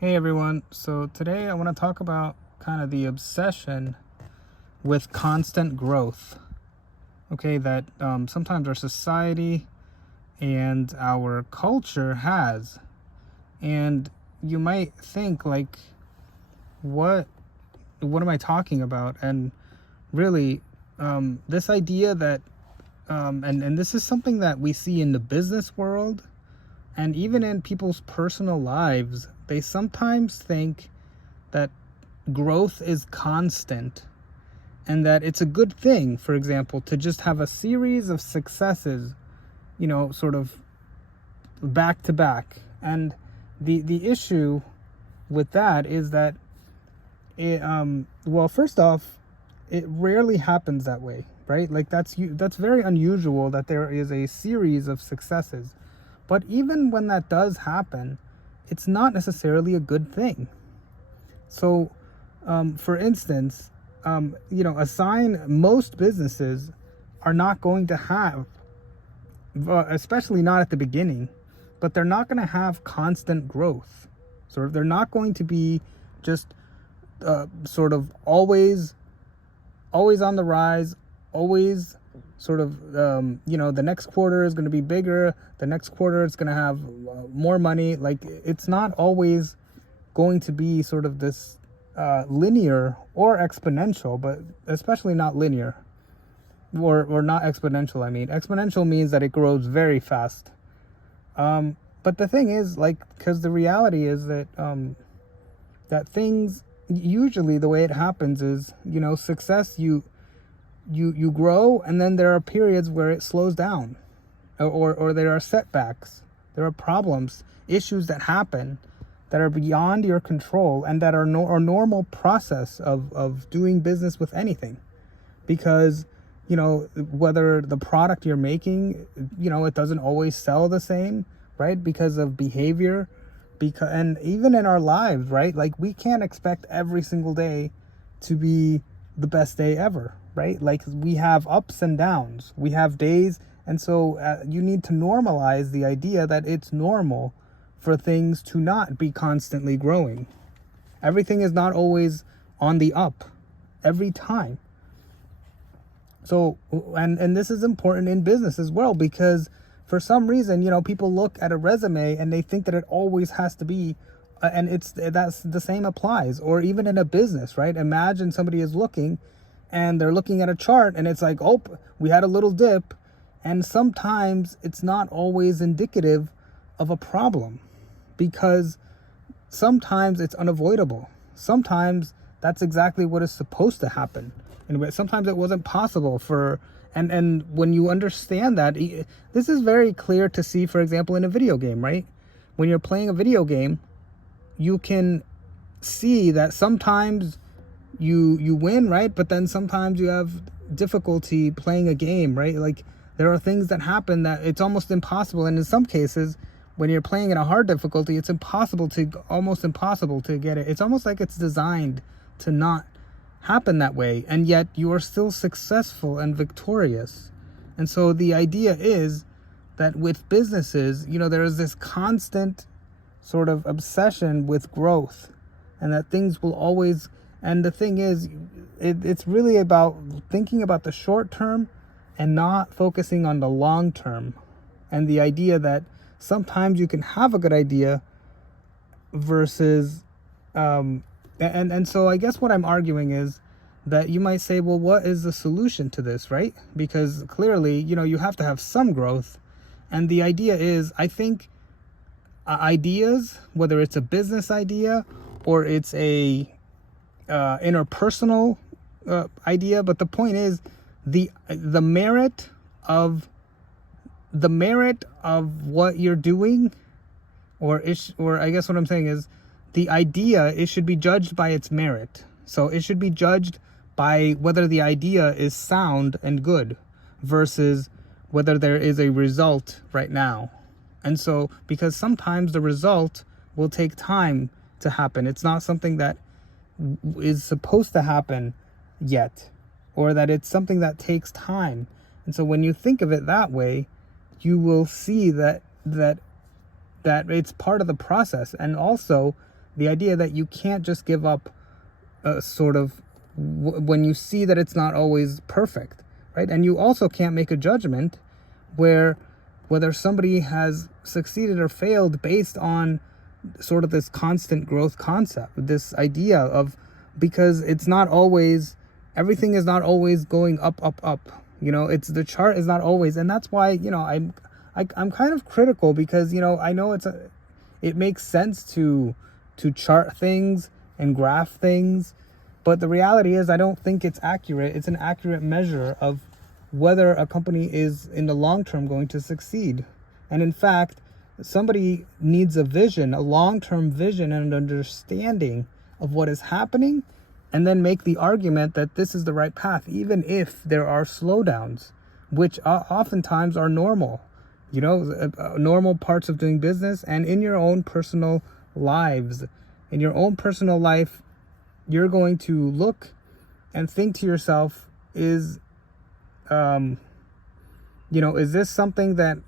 Hey everyone, so today I want to talk about kind of the obsession with constant growth. Okay, that sometimes our society and our culture has. And you might think, like, what what am I talking about? And really, this idea that and this is something that we see in the business world and even in people's personal lives. They sometimes think that growth is constant and that it's a good thing, for example, to just have a series of successes, sort of back to back. And the issue with that is that well, first off, it rarely happens that way, right? Like that's very unusual that there is a series of successes. But even when that does happen, it's not necessarily a good thing. So, for instance, a sign most businesses are not going to have, especially not at the beginning, but they're not going to have constant growth. So they're not going to be just sort of always on the rise, always sort of, the next quarter is going to be bigger. The next quarter it's going to have more money. Like, it's not always going to be sort of this linear or exponential, but especially not linear or not exponential. I mean, exponential means that it grows very fast. But the thing is, like, because the reality is that that things usually the way it happens is, success, you grow, and then there are periods where it slows down, or there are setbacks, there are problems, issues that happen that are beyond your control and that are a normal process of doing business with anything. Because, whether the product you're making, it doesn't always sell the same, right? Because of behavior, and even in our lives, right? Like, we can't expect every single day to be the best day ever, right? Like, we have ups and downs, we have days. And so you need to normalize the idea that it's normal for things to not be constantly growing. Everything is not always on the up every time. So, and this is important in business as well, because for some reason, people look at a resume and they think that it always has to be, and that's the same applies. Or even in a business, right? Imagine somebody is looking and they're looking at a chart and it's like, oh, we had a little dip. And sometimes it's not always indicative of a problem, because sometimes it's unavoidable. Sometimes that's exactly what is supposed to happen. And sometimes it wasn't possible for, and when you understand that, this is very clear to see, for example, in a video game, right? When you're playing a video game, you can see that sometimes you win, right? But then sometimes you have difficulty playing a game, right? Like, there are things that happen that it's almost impossible. And in some cases, when you're playing in a hard difficulty, it's almost impossible to get it. It's almost like it's designed to not happen that way. And yet you are still successful and victorious. And so the idea is that with businesses, there is this constant sort of obsession with growth, and that things will always, and the thing is, it's really about thinking about the short term and not focusing on the long term. And the idea that sometimes you can have a good idea versus and so I guess what I'm arguing is that you might say, well, what is the solution to this, right? Because clearly, you have to have some growth. And the idea is, I think, ideas, whether it's a business idea or it's a interpersonal idea, but the point is the merit of what you're doing, or I guess what I'm saying is, the idea, it should be judged by its merit. So it should be judged by whether the idea is sound and good versus whether there is a result right now. And so, because sometimes the result will take time to happen. It's not something that is supposed to happen yet, or that it's something that takes time. And so when you think of it that way, you will see that it's part of the process. And also The idea that you can't just give up when you see that it's not always perfect, right? And you also can't make a judgment whether somebody has succeeded or failed based on sort of this constant growth concept, this idea of, because it's not always, everything is not always going up, up, up. It's, the chart is not always, and that's why, I'm kind of critical, because, I know it makes sense to chart things and graph things, but the reality is I don't think it's accurate. It's an accurate measure of whether a company is in the long term going to succeed. And in fact, somebody needs a vision, a long-term vision and understanding of what is happening, and then make the argument that this is the right path, even if there are slowdowns, which oftentimes are normal, normal parts of doing business. And in your own personal lives, in your own personal life, you're going to look and think to yourself, is this something that,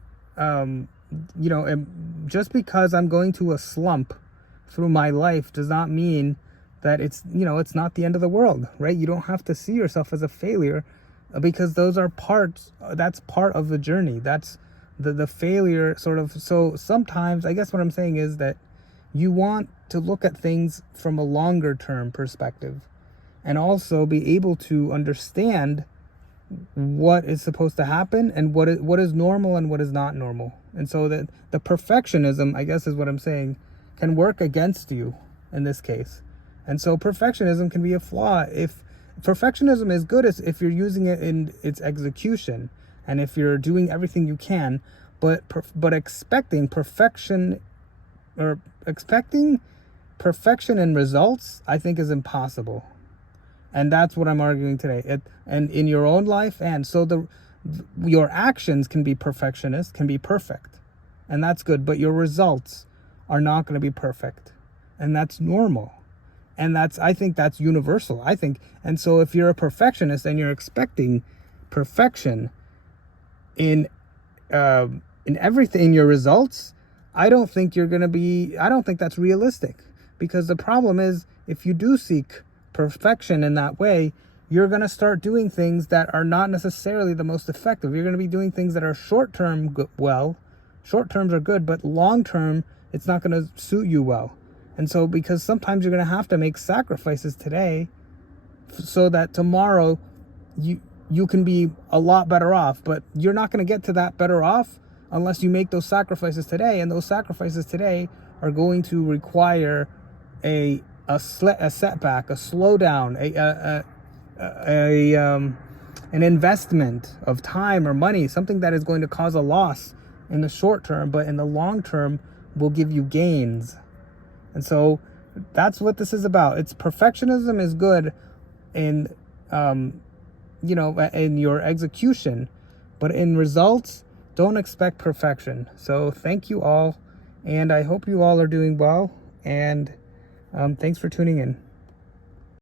just because I'm going to a slump through my life does not mean that it's not the end of the world, right? You don't have to see yourself as a failure, because those are that's part of the journey. That's the failure sort of. So sometimes, I guess what I'm saying is that you want to look at things from a longer term perspective, and also be able to understand what is supposed to happen, and what is normal and what is not normal. And so that the perfectionism, I guess is what I'm saying, can work against you in this case. And so perfectionism can be a flaw. If perfectionism is good, if you're using it in its execution, and if you're doing everything you can, but expecting perfection in results, I think is impossible. And that's what I'm arguing today. And in your own life, and so your actions can be perfectionist, can be perfect, and that's good, but your results are not going to be perfect, and that's normal. And I think that's universal. And so if you're a perfectionist and you're expecting perfection in everything, in your results, I don't think that's realistic. Because the problem is, if you do seek perfection in that way, you're going to start doing things that are not necessarily the most effective. You're going to be doing things that are short-term short terms are good, but long-term, it's not going to suit you well. And so, because sometimes you're going to have to make sacrifices today so that tomorrow you can be a lot better off, but you're not going to get to that better off unless you make those sacrifices today. And those sacrifices today are going to require a setback, a slowdown, an investment of time or money, something that is going to cause a loss in the short term, but in the long term will give you gains. And so that's what this is about. It's perfectionism is good in in your execution, but in results, don't expect perfection. So thank you all, and I hope you all are doing well, and thanks for tuning in.